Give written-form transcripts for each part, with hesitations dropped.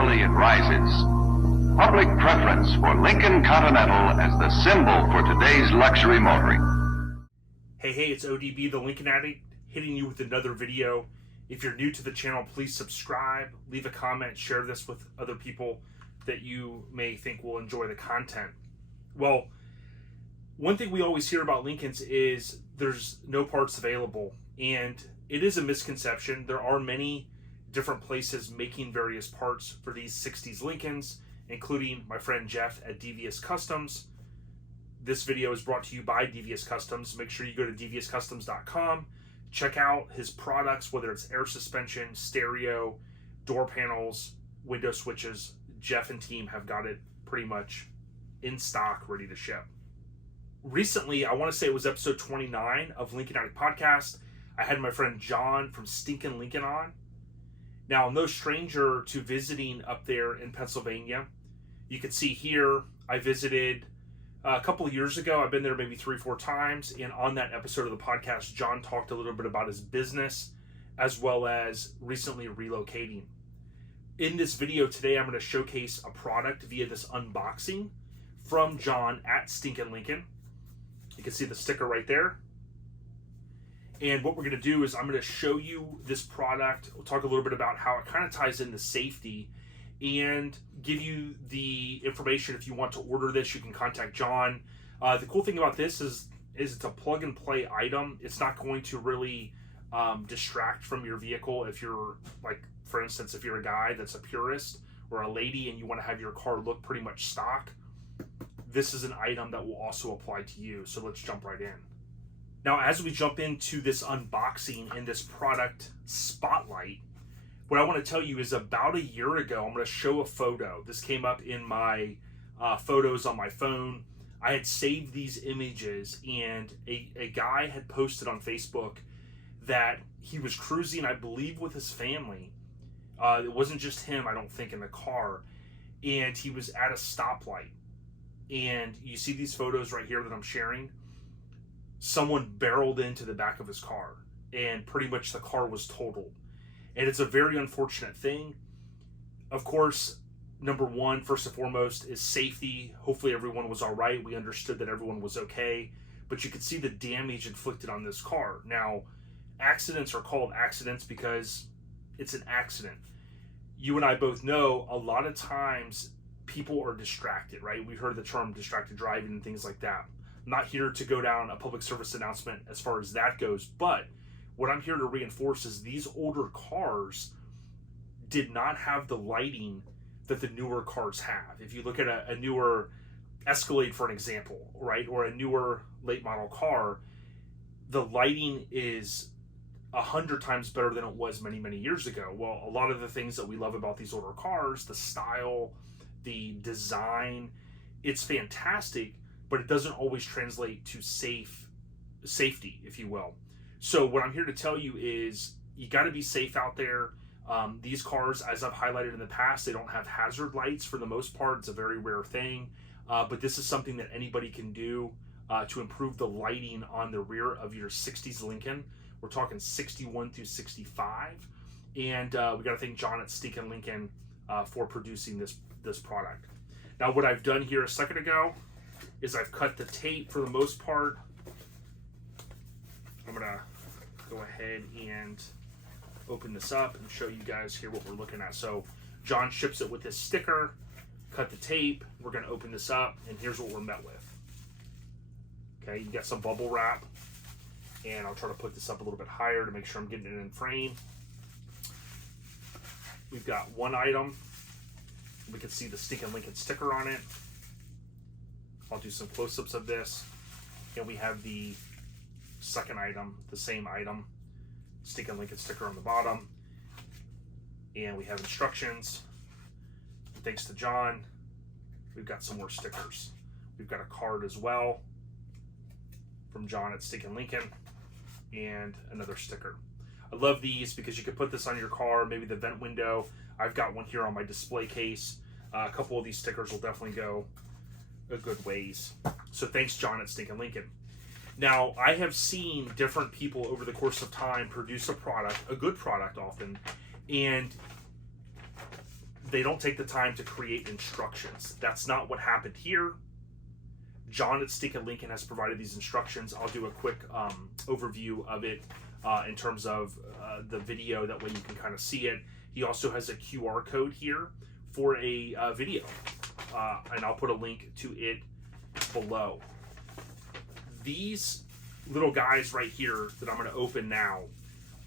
Finally, it rises. Public preference for Lincoln Continental as the symbol for today's luxury motoring. Hey, it's ODB, the Lincoln Addict, hitting you with another video. If you're new to the channel, please subscribe, leave a comment, share this with other people that you may think will enjoy the content. Well, one thing we always hear about Lincolns is there's no parts available, and it is a misconception. There are many different places making various parts for these 60s Lincolns, including my friend Jeff at Devious Customs. This video is brought to you by Devious Customs. Make sure you go to deviouscustoms.com. Check out his products, whether it's air suspension, stereo, door panels, window switches. Jeff and team have got it pretty much in stock, ready to ship. Recently, I want to say it was episode 29 of Lincoln Addict Podcast, I had my friend John from Stinkin Lincoln on. Now, I'm no stranger to visiting up there in Pennsylvania. You can see here, I visited a couple of years ago. I've been there maybe 3-4 times, and on that episode of the podcast, John talked a little bit about his business as well as recently relocating. In this video today, I'm going to showcase a product via this unboxing from John at Stinkin Lincoln. You can see the sticker right there. And what we're going to do is I'm going to show you this product. We'll talk a little bit about how it kind of ties into safety and give you the information. If you want to order this, you can contact John. The cool thing about this is it's a plug and play item. It's not going to really distract from your vehicle. If you're, like, for instance, if you're a guy that's a purist or a lady and you want to have your car look pretty much stock, this is an item that will also apply to you. So let's jump right in. Now, as we jump into this unboxing and this product spotlight, what I want to tell you is about a year ago, I'm going to show a photo. This came up in my photos on my phone. I had saved these images, and a guy had posted on Facebook that he was cruising, I believe, with his family. It wasn't just him, I don't think, in the car. And he was at a stoplight. And you see these photos right here that I'm sharing. Someone barreled into the back of his car, and pretty much the car was totaled. And it's a very unfortunate thing. Of course, number one, first and foremost, is safety. Hopefully everyone was all right. We understood that everyone was okay. But you could see the damage inflicted on this car. Now, accidents are called accidents because it's an accident. You and I both know a lot of times people are distracted, right? We've heard the term distracted driving and things like that. I'm not here to go down a public service announcement as far as that goes, but what I'm here to reinforce is these older cars did not have the lighting that the newer cars have. If you look at a newer Escalade, for an example, right, or a newer late model car, the lighting is 100 times better than it was many, many years ago. Well, a lot of the things that we love about these older cars, the style, the design, it's fantastic, but it doesn't always translate to safety, if you will. So what I'm here to tell you is you got to be safe out there. These cars, as I've highlighted in the past, they don't have hazard lights for the most part. It's a very rare thing, but this is something that anybody can do to improve the lighting on the rear of your 60s Lincoln. We're talking 61 through 65, and we got to thank John at Stinkin Lincoln for producing this product. Now, what I've done here a second ago is I've cut the tape for the most part. I'm gonna go ahead and open this up and show you guys here what we're looking at. So John ships it with this sticker, cut the tape. We're gonna open this up, and here's what we're met with. Okay, you got some bubble wrap, and I'll try to put this up a little bit higher to make sure I'm getting it in frame. We've got one item. We can see the Stinkin Lincoln sticker on it. I'll do some close-ups of this. And we have the second item, the same item, Stinkin Lincoln sticker on the bottom. And we have instructions. Thanks to John, we've got some more stickers. We've got a card as well from John at Stinkin Lincoln, and another sticker. I love these because you can put this on your car, maybe the vent window. I've got one here on my display case. A couple of these stickers will definitely go a good ways. So thanks, John at Stinkin Lincoln. Now, I have seen different people over the course of time produce a product, a good product often, and they don't take the time to create instructions. That's not what happened here. John at Stinkin Lincoln has provided these instructions. I'll do a quick overview of it in terms of the video. That way you can kind of see it. He also has a QR code here for a video, and I'll put a link to it below. These little guys right here that I'm going to open now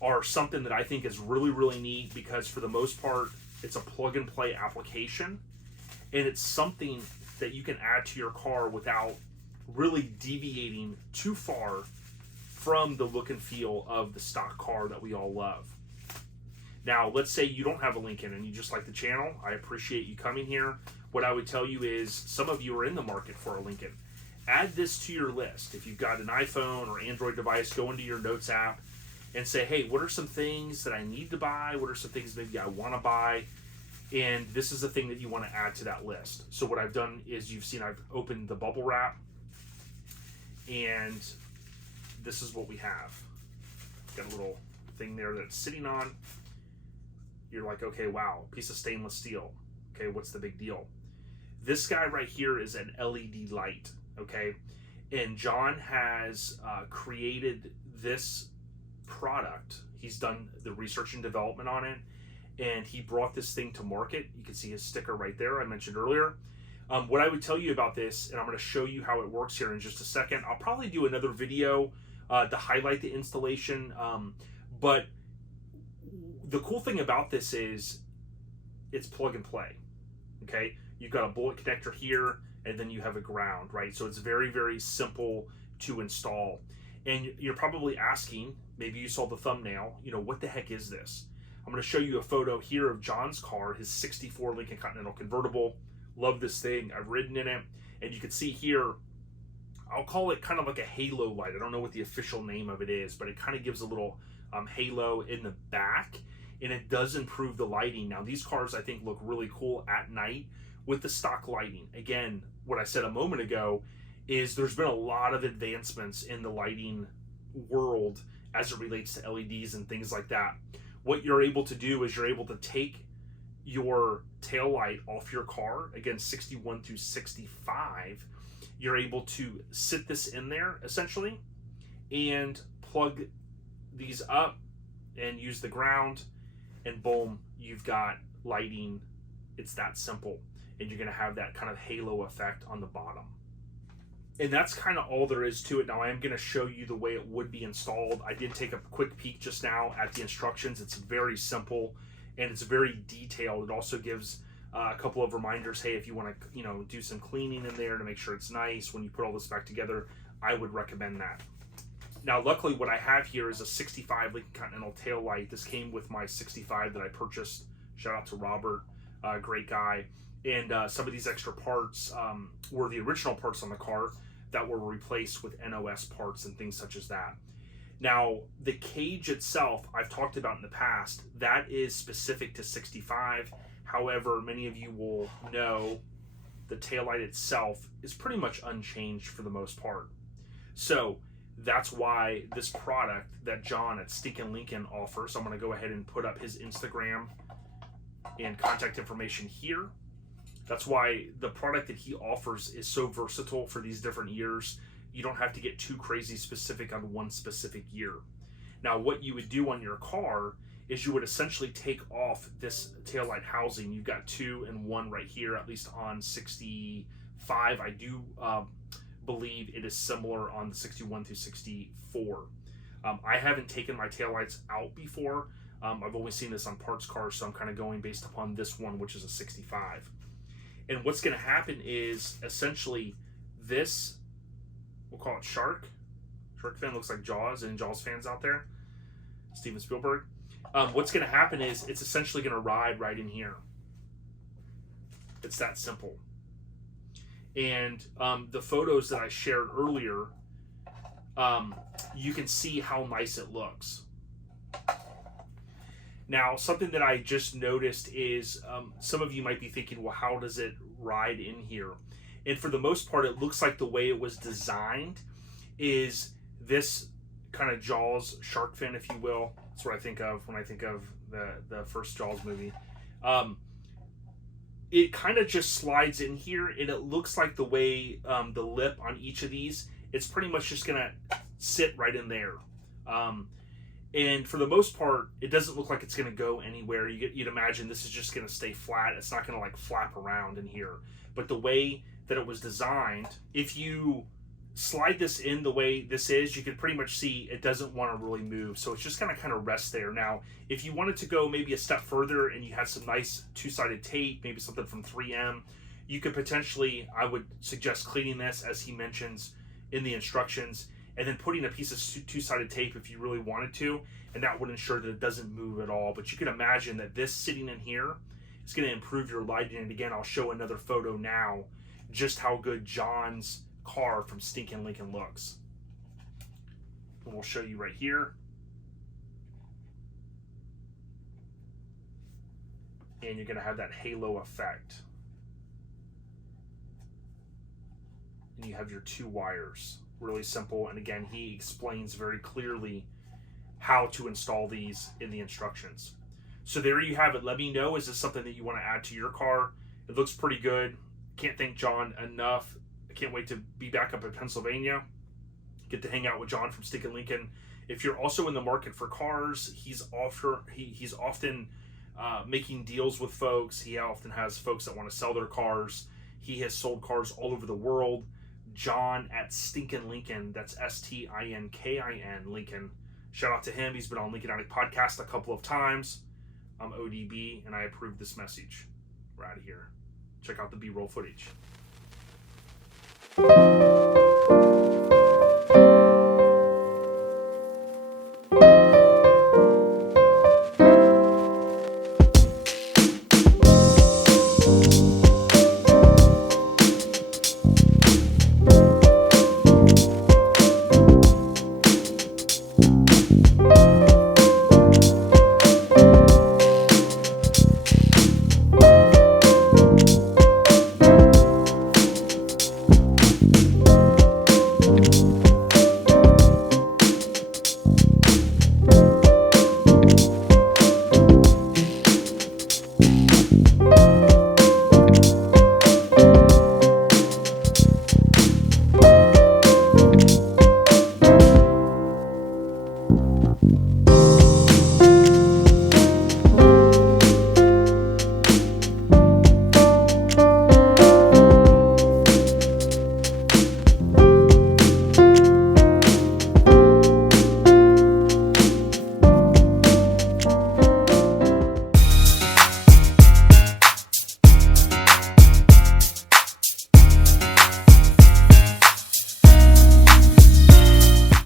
are something that I think is really, really neat, because for the most part, it's a plug and play application, and it's something that you can add to your car without really deviating too far from the look and feel of the stock car that we all love. Now, let's say you don't have a Lincoln and you just like the channel. I appreciate you coming here. What I would tell you is, some of you are in the market for a Lincoln. Add this to your list. If you've got an iPhone or Android device, go into your Notes app and say, hey, what are some things that I need to buy? What are some things maybe I want to buy? And this is the thing that you want to add to that list. So what I've done is, you've seen I've opened the bubble wrap, and this is what we have. Got a little thing there that's sitting on. You're like, okay, wow, piece of stainless steel. Okay, what's the big deal? This guy right here is an LED light, okay? And John has created this product. He's done the research and development on it, and he brought this thing to market. You can see his sticker right there I mentioned earlier. What I would tell you about this, and I'm going to show you how it works here in just a second. I'll probably do another video to highlight the installation, but the cool thing about this is it's plug and play. Okay, you've got a bullet connector here, and then you have a ground, right? So it's very, very simple to install. And you're probably asking, maybe you saw the thumbnail, you know, what the heck is this? I'm going to show you a photo here of John's car, his '64 Lincoln Continental Convertible. Love this thing. I've ridden in it, and you can see here, I'll call it kind of like a halo light. I don't know what the official name of it is, but it kind of gives a little halo in the back, and it does improve the lighting. Now, these cars I think look really cool at night with the stock lighting. Again, what I said a moment ago is there's been a lot of advancements in the lighting world as it relates to LEDs and things like that. What you're able to do is you're able to take your tail light off your car, again 61 through 65, you're able to sit this in there essentially and plug these up and use the ground, and boom, you've got lighting. It's that simple, and you're going to have that kind of halo effect on the bottom. And that's kind of all there is to it. Now, I am going to show you the way it would be installed. I did take a quick peek just now at the instructions. It's very simple, and it's very detailed. It also gives a couple of reminders. Hey, if you want to, you know, do some cleaning in there to make sure it's nice when you put all this back together, I would recommend that. Now, luckily, what I have here is a 65 Lincoln Continental tail light. This came with my 65 that I purchased. Shout out to Robert, great guy. And some of these extra parts were the original parts on the car that were replaced with NOS parts and things such as that. Now, the cage itself, I've talked about in the past, that is specific to 65. However, many of you will know the taillight itself is pretty much unchanged for the most part. So that's why this product that John at Stinkin Lincoln offers, I'm going to go ahead and put up his Instagram and contact information here. That's why the product that he offers is so versatile for these different years. You don't have to get too crazy specific on one specific year. Now, what you would do on your car is you would essentially take off this taillight housing. You've got 2 and 1 right here, at least on 65. I do believe it is similar on the 61 through 64. I haven't taken my taillights out before. I've only seen this on parts cars, so I'm kind of going based upon this one, which is a 65. And what's going to happen is essentially this, we'll call it Shark fin, looks like Jaws, and Jaws fans out there, Steven Spielberg. What's going to happen is it's essentially going to ride right in here. It's that simple. And the photos that I shared earlier, you can see how nice it looks. Now, something that I just noticed is some of you might be thinking, well, how does it ride in here? And for the most part, it looks like the way it was designed is this kind of Jaws shark fin, if you will. That's what I think of when I think of the first Jaws movie. it kind of just slides in here, and it looks like the way the lip on each of these, it's pretty much just gonna sit right in there. And for the most part, it doesn't look like it's gonna go anywhere. You'd imagine this is just gonna stay flat. It's not gonna like flap around in here. But the way that it was designed, if you slide this in the way this is, you can pretty much see it doesn't want to really move. So it's just gonna kind of rest there. Now, if you wanted to go maybe a step further and you had some nice two-sided tape, maybe something from 3M, you could potentially, I would suggest cleaning this, as he mentions in the instructions, and then putting a piece of two-sided tape if you really wanted to, and that would ensure that it doesn't move at all. But you can imagine that this sitting in here is going to improve your lighting. And again, I'll show another photo now, just how good John's car from Stinkin Lincoln looks. And we'll show you right here. And you're going to have that halo effect. And you have your two wires. Really simple. And again, he explains very clearly how to install these in the instructions. So there you have it. Let me know, is this something that you want to add to your car? It looks pretty good. Can't thank John enough. I can't wait to be back up in Pennsylvania, get to hang out with John from Stinkin Lincoln. If you're also in the market for cars, he's often making deals with folks. He often has folks that want to sell their cars. He has sold cars all over the world. John at Stinkin Lincoln, that's STINKIN Lincoln. Shout out to him. He's been on Lincoln Addict podcast a couple of times. I'm ODB, and I approve this message. We're out of here. Check out the B-roll footage.